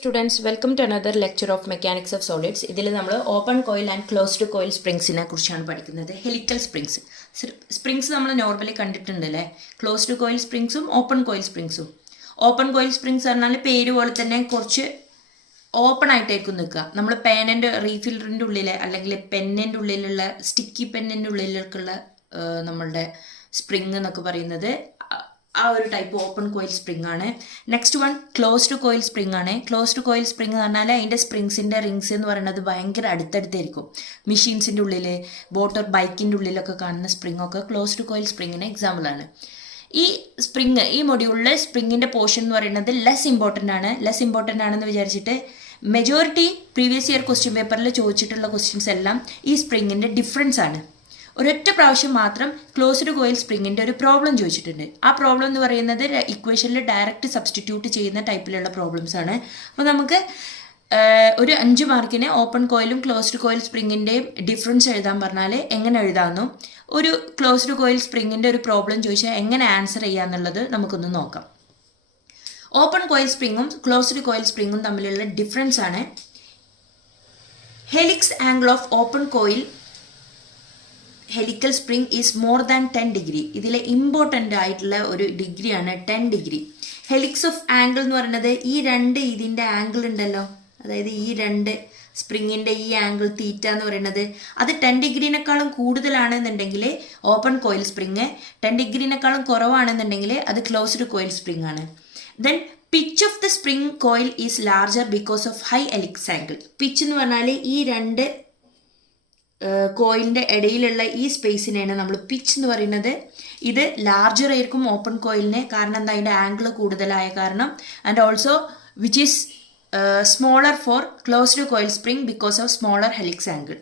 Students, welcome to another lecture of Mechanics of Solids. ഇതിൽ നമ്മൾ open coil and closed coil സ്പ്രിങ്സിനെ കുറിച്ചാണ് പഠിക്കുന്നത്. Helical springs. സ്പ്രിങ്സ് നമ്മൾ നോർമലി കണ്ടിട്ടുണ്ട് അല്ലേ? ക്ലോസ്ഡ് കോയിൽ സ്പ്രിങ്സും ഓപ്പൺ കോയിൽ സ്പ്രിങ്സും. ഓപ്പൺ കോയിൽ സ്പ്രിങ്സ് പറഞ്ഞാൽ പേര് പോലെ തന്നെ കുറച്ച് ഓപ്പൺ ആയിട്ടായിരിക്കും നിൽക്കുക. നമ്മൾ പേനൻ്റെ റീഫില്ലറിൻ്റെ ഉള്ളിൽ അല്ലെങ്കിൽ പെന്നിൻ്റെ ഉള്ളിലുള്ള സ്റ്റിക്കി പെന്നിൻ്റെ ഉള്ളിലേക്കുള്ള നമ്മളുടെ സ്പ്രിങ് എന്നൊക്കെ പറയുന്നത് ആ ഒരു ടൈപ്പ് ഓപ്പൺ കോയിൽ സ്പ്രിങ് ആണ്. Next one closed coil spring ആണ്. ക്ലോസ്ഡ് കോയിൽ സ്പ്രിങ് എന്ന് പറഞ്ഞാൽ അതിൻ്റെ സ്പ്രിങ്സിൻ്റെ റിങ്സ് എന്ന് പറയുന്നത് ഭയങ്കര അടുത്തടുത്തായിരിക്കും. മെഷീൻസിൻ്റെ ഉള്ളിൽ, മോട്ടോർ ബൈക്കിൻ്റെ ഉള്ളിലൊക്കെ കാണുന്ന സ്പ്രിങ് ഒക്കെ ക്ലോസ്ഡ് കോയിൽ സ്പ്രിങ്ങിന് എക്സാമ്പിളാണ്. ഈ മൊഡ്യൂളിൽ സ്പ്രിങ്ങിൻ്റെ പോർഷൻ എന്ന് പറയുന്നത് ലെസ് ഇമ്പോർട്ടൻ്റ് ആണെന്ന് വിചാരിച്ചിട്ട് മെജോറിറ്റി പ്രീവിയസ് ഇയർ ക്വസ്റ്റ്യൻ പേപ്പറിൽ ചോദിച്ചിട്ടുള്ള ക്വസ്റ്റ്യൻസ് എല്ലാം ഈ സ്പ്രിങ്ങിൻ്റെ ഡിഫറൻസ് ആണ്. ഒരൊറ്റ പ്രാവശ്യം മാത്രം ക്ലോസ്ഡ് കോയിൽ സ്പ്രിങ്ങിൻ്റെ ഒരു പ്രോബ്ലം ചോദിച്ചിട്ടുണ്ട്. ആ പ്രോബ്ലം എന്ന് പറയുന്നത് ഇക്വേഷനിൽ ഡയറക്റ്റ് സബ്സ്റ്റിറ്റ്യൂട്ട് ചെയ്യുന്ന ടൈപ്പിലുള്ള പ്രോബ്ലംസ് ആണ്. അപ്പോൾ നമുക്ക് ഒരു 5 മാർക്കിന് ഓപ്പൺ കോയിലും ക്ലോസ്ഡ് കോയിൽ സ്പ്രിങ്ങിൻ്റെയും ഡിഫറൻസ് എഴുതാൻ പറഞ്ഞാൽ എങ്ങനെ എഴുതാമെന്നും ഒരു ക്ലോസ്ഡ് കോയിൽ സ്പ്രിങ്ങിൻ്റെ ഒരു പ്രോബ്ലം ചോദിച്ചാൽ എങ്ങനെ ആൻസർ ചെയ്യാമെന്നുള്ളത് നമുക്കൊന്ന് നോക്കാം. ഓപ്പൺ കോയിൽ സ്പ്രിങ്ങും ക്ലോസ്ഡ് കോയിൽ സ്പ്രിങ്ങും തമ്മിലുള്ള ഡിഫറൻസ് ആണ് helix angle of open coil helical spring is more than 10 degree. ഇതിലെ ഇമ്പോർട്ടൻ്റ് ആയിട്ടുള്ള ഒരു ഡിഗ്രിയാണ് 10 ഡിഗ്രി. ഹെലിക്സ് ഓഫ് ആംഗിൾ എന്ന് പറയുന്നത് ഇതിൻ്റെ ആംഗിൾ ഉണ്ടല്ലോ, അതായത് ഈ രണ്ട് സ്പ്രിങ്ങിൻ്റെ ഈ ആംഗിൾ തീറ്റ എന്ന് പറയുന്നത് അത് 10 ഡിഗ്രീനേക്കാളും കൂടുതലാണെന്നുണ്ടെങ്കിൽ ഓപ്പൺ കോയിൽ സ്പ്രിങ്, 10 ഡിഗ്രീനേക്കാളും കുറവാണെന്നുണ്ടെങ്കിൽ അത് ക്ലോസ്ഡ് കോയിൽ സ്പ്രിങ് ആണ്. Then pitch of the spring coil is larger because of high helix angle. Pitch എന്ന് പറഞ്ഞാൽ ഈ രണ്ട് കോയിലിൻ്റെ ഇടയിലുള്ള ഈ സ്പേസിനെയാണ് നമ്മൾ പിച്ച് എന്ന് പറയുന്നത്. ഇത് ലാർജർ ആയിരിക്കും ഓപ്പൺ കോയിലിന്, കാരണം എന്താ, അതിൻ്റെ ആംഗിൾ കൂടുതലായ കാരണം. And also which is smaller for closed coil spring because of smaller helix angle.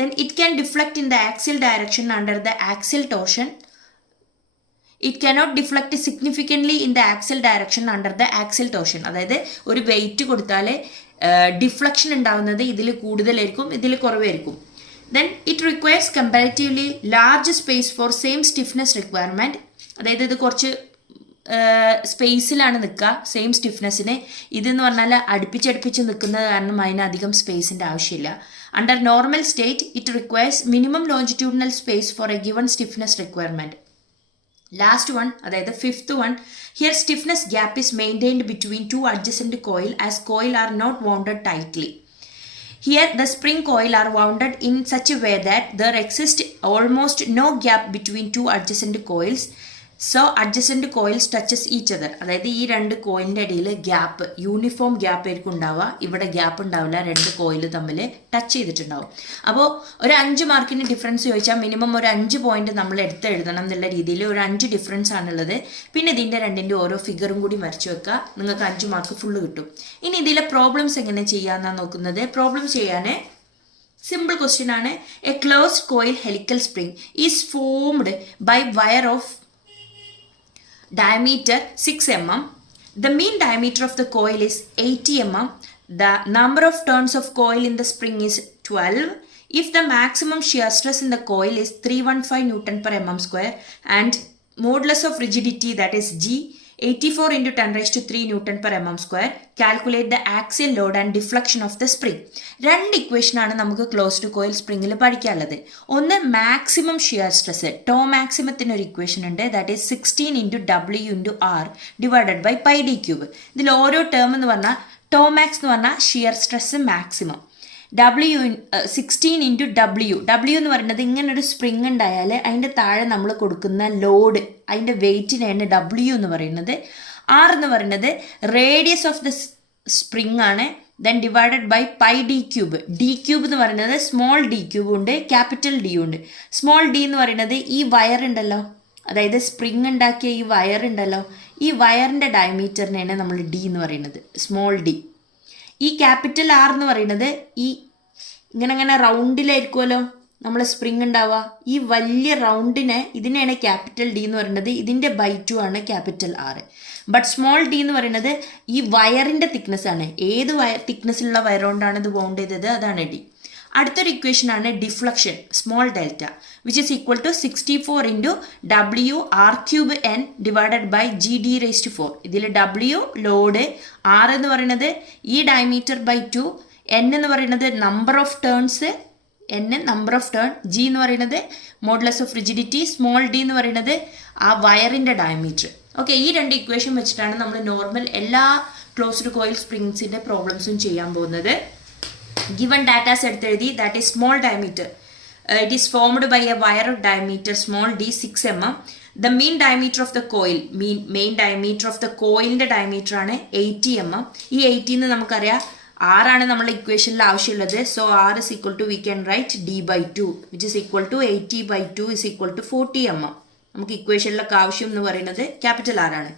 Then it can deflect in the axial direction under the axial torsion. It cannot deflect significantly in the axial direction under the axial torsion. അതായത് ഒരു wait കൊടുത്താൽ deflection ഉണ്ടാവുന്നത് ഇതിൽ കൂടുതലായിരിക്കും, ഇതിൽ കുറവായിരിക്കും. Then it requires comparatively large space for same stiffness requirement. അതായത് ഇത് കുറച്ച് സ്പേസിലാണ് നിൽക്കുക സെയിം സ്റ്റിഫ്നെസ്സിന്. ഇതെന്ന് പറഞ്ഞാൽ അടുപ്പിച്ചടുപ്പിച്ച് നിൽക്കുന്നത് കാരണം അതിനധികം സ്പേസിൻ്റെ ആവശ്യമില്ല. Under normal state it requires minimum longitudinal space for a given stiffness requirement. Last one, അതായത് fifth one, here stiffness gap is maintained between 2 adjacent coil as coil are not wounded tightly. Here the spring coil are wounded in such a way that there exists almost no gap between 2 adjacent coils. So adjacent coils touches each other. അതായത് ഈ രണ്ട് കോയിലിൻ്റെ ഇടയിൽ gap, uniform gap ആയിരിക്കും ഉണ്ടാവുക. ഇവിടെ gap ഉണ്ടാവില്ല, രണ്ട് coil തമ്മിൽ ടച്ച് ചെയ്തിട്ടുണ്ടാവും. അപ്പോൾ ഒരു 5 മാർക്കിന് ഡിഫറൻസ് ചോദിച്ചാൽ മിനിമം ഒരു 5 പോയിന്റ് നമ്മൾ എഴുതണം എന്നുള്ള രീതിയിൽ ഒരു 5 ഡിഫറൻസ് ആണുള്ളത്. പിന്നെ ഇതിൻ്റെ രണ്ടിൻ്റെ ഓരോ ഫിഗറും കൂടി വരച്ച് വെക്കുക, നിങ്ങൾക്ക് 5 മാർക്ക് ഫുള്ള് കിട്ടും. ഇനി ഇതിലെ പ്രോബ്ലംസ് എങ്ങനെ ചെയ്യാമെന്നാണ് നോക്കുന്നത്. പ്രോബ്ലം ചെയ്യാൻ സിമ്പിൾ ക്വസ്റ്റ്യൻ ആണ്. A closed coil helical spring is formed by wire of diameter 6 mm. The mean diameter of the coil is 80 mm. The number of turns of coil in the spring is 12. If the maximum shear stress in the coil is 315 Newton per mm square and modulus of rigidity, that is G, 84 into 10 raised to 3 Newton per mm square, calculate the axial load and deflection of the spring. രണ്ട് equation ആണ് നമുക്ക് closed coil സ്പ്രിങ്ങിൽ പഠിക്കാനുള്ളത്. ഒന്ന് maximum shear stress, tau മാക്സിമത്തിന് ഒരു equation ഉണ്ട്, that is 16 into W into R divided by pi D cube. ഇതിൽ ഓരോ ടേം എന്ന് പറഞ്ഞാൽ ടോ മാക്സ് എന്ന് പറഞ്ഞാൽ shear stress maximum, 16 into W എന്ന് പറയുന്നത് ഇങ്ങനൊരു സ്പ്രിങ് ഉണ്ടായാൽ അതിൻ്റെ താഴെ നമ്മൾ കൊടുക്കുന്ന ലോഡ്, അതിൻ്റെ വെയിറ്റിനെയാണ് W എന്ന് പറയുന്നത്. R എന്ന് പറയുന്നത് റേഡിയസ് ഓഫ് ദ സ്പ്രിങ് ആണ്. Then divided by pi D cube. D cube എന്ന് പറയുന്നത് സ്മോൾ ഡി ക്യൂബ് ഉണ്ട്, ക്യാപിറ്റൽ ഡി ഉണ്ട്. സ്മോൾ ഡി എന്ന് പറയുന്നത് ഈ വയർ ഉണ്ടല്ലോ, അതായത് സ്പ്രിങ് ഉണ്ടാക്കിയ ഈ വയർ ഉണ്ടല്ലോ, ഈ വയറിൻ്റെ ഡയമീറ്ററിനെയാണ് നമ്മൾ ഡി എന്ന് പറയുന്നത്, സ്മോൾ ഡി. ഈ ക്യാപിറ്റൽ ആർ എന്ന് പറയുന്നത് ഈ ഇങ്ങനെ റൗണ്ടിലായിരിക്കുമല്ലോ നമ്മൾ സ്പ്രിങ് ഉണ്ടാവുക, ഈ വലിയ റൗണ്ടിനെ ഇതിനെയാണ് ക്യാപിറ്റൽ ഡി എന്ന് പറയുന്നത്. ഇതിൻ്റെ ബൈ 2 ആണ് capital R. But small D എന്ന് പറയുന്നത് ഈ വയറിൻ്റെ തിക്നെസ് ആണ്. ഏത് തിക്നെസ്സിലുള്ള വയർ കൊണ്ടാണ് ഇത് ബൗണ്ട് ചെയ്തത്, അതാണ് ഡി. അടുത്തൊരു ഇക്വേഷൻ ആണ് deflection small delta which is equal to 64 into W R cube N divided by G D raise to 4. ഇതിൽ ഡബ്ല്യു ലോഡ്, ആർ എന്ന് പറയുന്നത് ഈ ഡയമീറ്റർ ബൈ 2, എൻ എന്ന് പറയുന്നത് number of turns, N number of turn, G എന്ന് പറയുന്നത് modulus of rigidity, small D എന്ന് പറയുന്നത് ആ വയറിൻ്റെ ഡയമീറ്റർ. ഓക്കെ, ഈ രണ്ട് ഇക്വേഷൻ വെച്ചിട്ടാണ് നമ്മൾ നോർമൽ എല്ലാ ക്ലോസ്ഡ് കോയിൽ സ്പ്രിങ്സിൻ്റെ പ്രോബ്ലംസും ചെയ്യാൻ പോകുന്നത്. Given data set എഴുതി, that is small diameter. It is formed by a wire of diameter small d 6 mm. The mean diameter of the coil, main diameter of the coilന്റെ diameter ആണ് 80 mm. ഈ 80 എന്ന് നമുക്കറിയാം R ആണ് നമ്മുടെ ഇക്വേഷനിൽ ആവശ്യമുള്ളത്. So R is equal to we can write d by 2 which is equal to 80 by 2 is equal to 40 mm. നമുക്ക് ഇക്വേഷനിലൊക്കെ ആവശ്യം എന്ന് പറയുന്നത് ക്യാപിറ്റൽ R ആണ്.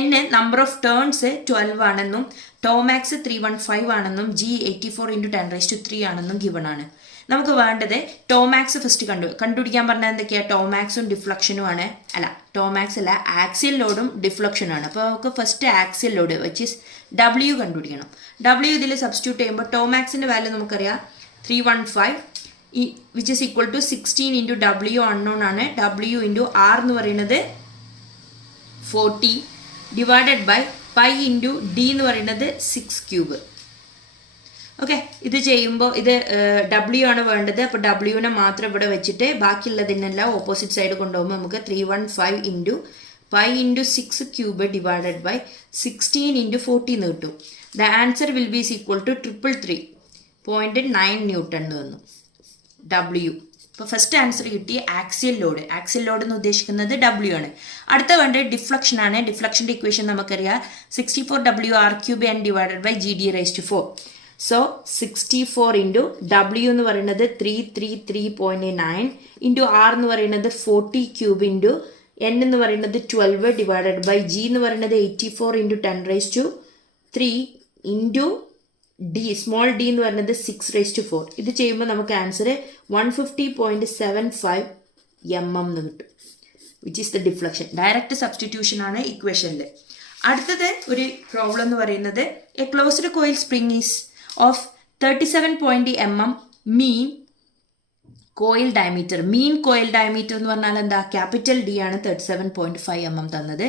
N നമ്പർ ഓഫ് ടേൺസ് 12 ആണെന്നും ടോമാക്സ് 315 ആണെന്നും ജി 84 ഇൻറ്റു 10⁻³ ആണെന്നും ഗിവൺ ആണ്. നമുക്ക് വേണ്ടത് ടോമാക്സ് ഫസ്റ്റ് കണ്ടുപിടിക്കാൻ പറഞ്ഞാൽ എന്തൊക്കെയാണ്? ടോമാക്സും ഡിഫ്ലക്ഷനും ആണ്. അല്ല, ടോമാക്സ് അല്ല, ആക്സിയൽ ലോഡും ഡിഫ്ലക്ഷനും ആണ്. അപ്പോൾ നമുക്ക് first axial load which is W കണ്ടുപിടിക്കണം. W ഇതിൽ സബ്സ്റ്റിറ്റ്യൂട്ട് ചെയ്യുമ്പോൾ ടോമാക്സിൻ്റെ വാല്യൂ നമുക്കറിയാം 315 which is equal to 16 into W unknown ആണ്. W ഇൻറ്റു R എന്ന് പറയുന്നത് 40 divided by pi into D എന്ന് പറയുന്നത് 6 ക്യൂബ്. ഓക്കെ, ഇത് ചെയ്യുമ്പോൾ ഇത് W ആണ് വേണ്ടത്. അപ്പോൾ ഡബ്ല്യുവിനെ മാത്രം ഇവിടെ വെച്ചിട്ട് ബാക്കിയുള്ളതിനെല്ലാം ഓപ്പോസിറ്റ് സൈഡ് കൊണ്ടുപോകുമ്പോൾ നമുക്ക് 315 into pi into 6 cube divided by 16 into 40 എന്ന് കിട്ടും. The answer will be equal to 333.9 newton എന്ന് വന്നു W. ഇപ്പോൾ ഫസ്റ്റ് ആൻസർ കിട്ടി ആക്സിയൽ ലോഡ്. ആക്സിയൽ ലോഡ് എന്ന് ഉദ്ദേശിക്കുന്നത് W ആണ്. അടുത്ത വേണ്ടത് ഡിഫ്ലക്ഷൻ ആണ്. ഡിഫ്ലക്ഷൻ്റെ ഇക്വേഷൻ നമുക്കറിയാം 64 W R cube N divided by G D raise to 4. So 64 into W എന്ന് പറയുന്നത് 333.9 ഇൻറ്റു R എന്ന് പറയുന്നത് 40 ക്യൂബ് ഇൻറ്റു N എന്ന് പറയുന്നത് 12 ഡിവൈഡഡ് ബൈ G എന്ന് പറയുന്നത് 84 into 10⁻³ into D small D എന്ന് പറയുന്നത് 6⁻⁴. ഇത് ചെയ്യുമ്പോൾ നമുക്ക് ആൻസർ 150.75 mm എന്ന് കിട്ടും which is the deflection. Direct substitution ആണ് ഇക്വേഷനിൽ. അടുത്തത് ഒരു പ്രോബ്ലം എന്ന് പറയുന്നത് A closed coil spring is of 37.0 mm mean coil diameter. Mean coil diameter എന്ന് പറഞ്ഞാൽ എന്താ? ക്യാപിറ്റൽ ഡി ആണ് 37.5 mm തന്നത്.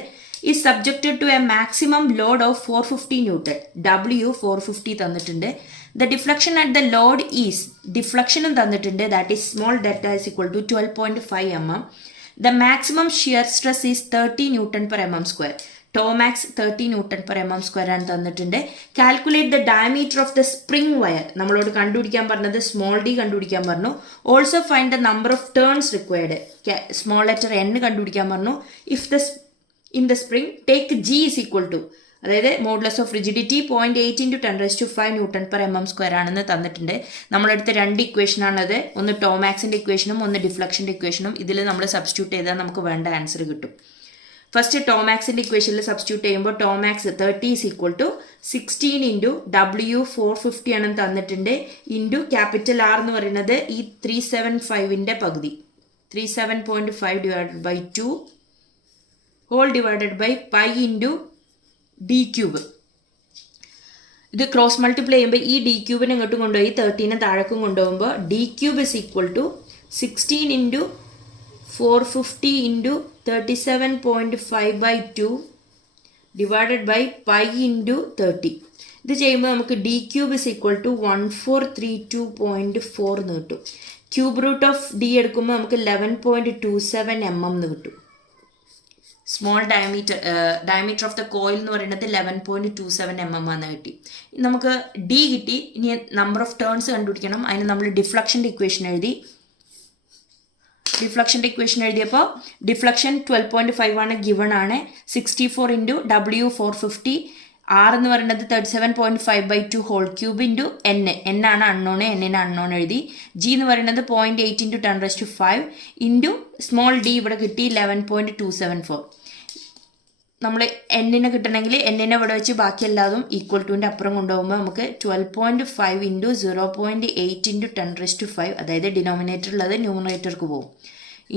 is subjected to a maximum load of 450 Newton. W 450 തന്നിട്ടുണ്ട്. The deflection at the load is, deflection തന്നിട്ടുണ്ട്, that is small delta is equal to 12.5 mm. The maximum shear stress is 30 Newton per mm square. Tomax 30 Newton per mm square ആണ് തന്നിട്ടുണ്ട്. Calculate the diameter of the spring wire. നമ്മളോട് കണ്ടുപിടിക്കാൻ പറഞ്ഞത് small D കണ്ടുപിടിക്കാൻ പറഞ്ഞു. Also find the number of turns required. Small letter n കണ്ടുപിടിക്കാൻ പറഞ്ഞു. If the in the spring take G is equal to, അതായത് modulus of rigidity 0.8 into 10⁻⁵ newton per mm square ആണെന്ന് തന്നിട്ടുണ്ട്. നമ്മളെടുത്ത രണ്ട് ഇക്വേഷനാണത്. ഒന്ന് ടോമാക്സിൻ്റെ ഇക്വേഷനും ഒന്ന് ഡിഫ്ലക്ഷൻ്റെ ഇക്വേഷനും. ഇതിൽ നമ്മൾ സബ്സ്റ്റിറ്റ്യൂട്ട് ചെയ്താൽ നമുക്ക് വേണ്ട ആൻസർ കിട്ടും. ഫസ്റ്റ് ടോമാക്സിൻ്റെ ഇക്വേഷനിൽ സബ്സ്റ്റിറ്റ്യൂട്ട് ചെയ്യുമ്പോൾ tau max 30 is equal to 16 into W 450 ആണെന്ന് തന്നിട്ടുണ്ട് ഇൻറ്റു ക്യാപിറ്റൽ R എന്ന് പറയുന്നത് ഈ 375ൻ്റെ പകുതി 37.5 divided by 2 whole divided by pi into D cube. ഇത് ക്രോസ് മൾട്ടിപ്ലൈ ചെയ്യുമ്പോൾ ഈ ഡി ക്യൂബിനെ ഇങ്ങോട്ടും കൊണ്ടുപോയി 13 താഴേക്കും കൊണ്ടുപോകുമ്പോൾ D cube is equal to 16 into 450 into 37.5 by 2 divided by pi into 30. ഇത് ചെയ്യുമ്പോൾ നമുക്ക് D cube is equal to 1432.4 എന്ന് കിട്ടും. ക്യൂബ് റൂട്ട് ഓഫ് ഡി എടുക്കുമ്പോൾ നമുക്ക് 11.27 mm എന്ന് കിട്ടും. Small diameter of the coil എന്ന് പറയുന്നത് 11.27 mm ആണ് കിട്ടി. നമുക്ക് ഡി കിട്ടി. ഇനി നമ്പർ ഓഫ് ടേൺസ് കണ്ടുപിടിക്കണം. അതിന് നമ്മൾ ഡിഫ്ലക്ഷൻ്റെ ഇക്വേഷൻ എഴുതി. ഡിഫ്ലക്ഷൻ്റെ ഇക്വേഷൻ എഴുതിയപ്പോൾ ഡിഫ്ലക്ഷൻ 12.5 ആണ്, ഗിവൺ ആണ്. 64 ഇൻറ്റു W 450, R എന്ന് പറയുന്നത് 37.5 by 2 whole cube into N ആണ് അൺനോൺ, എന്നിന് അൺനോൺ എഴുതി. G എന്ന് പറയുന്നത് 0.8 ഇൻറ്റു 10⁻⁵ ഇൻറ്റു സ്മോൾ ഡി ഇവിടെ കിട്ടി 11.274. നമ്മൾ എന്നിനെ കിട്ടണമെങ്കിൽ എന്നിനെ ഇവിടെ വെച്ച് ബാക്കി എല്ലാതും ഈക്വൽ ടുവിൻ്റെ അപ്പുറം കൊണ്ടുപോകുമ്പോൾ നമുക്ക് 12.5 ഇൻറ്റു 0.8 ഇൻറ്റു 10⁻⁵, അതായത് ഡിനോമിനേറ്ററുള്ളത് ന്യൂമറേറ്റർക്ക് പോകും,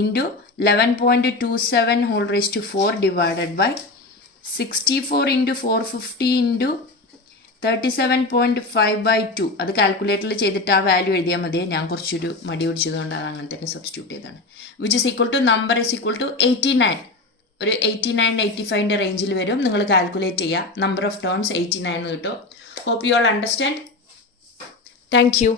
into 11.27 whole raise to 4 divided by 64 into 450 into 37.5/2 അത് കാൽക്കുലേറ്ററിൽ ചെയ്തിട്ട് ആ വാല്യൂ എഴുതിയാൽ മതിയെ. ഞാൻ കുറച്ചൊരു മടി പിടിച്ചതുകൊണ്ടാണ് അങ്ങനെ തന്നെ സബ്സ്റ്റിറ്റ്യൂട്ട് ചെയ്തതാണ്. Which is equal to number is equal to 89. ഒരു 89-85 റേഞ്ചിൽ വരും. നിങ്ങൾ കാൽക്കുലേറ്റ് ചെയ്യുക. നമ്പർ ഓഫ് ടേൺസ് 89 എന്ന് കിട്ടും. Hope you all understand. Thank U.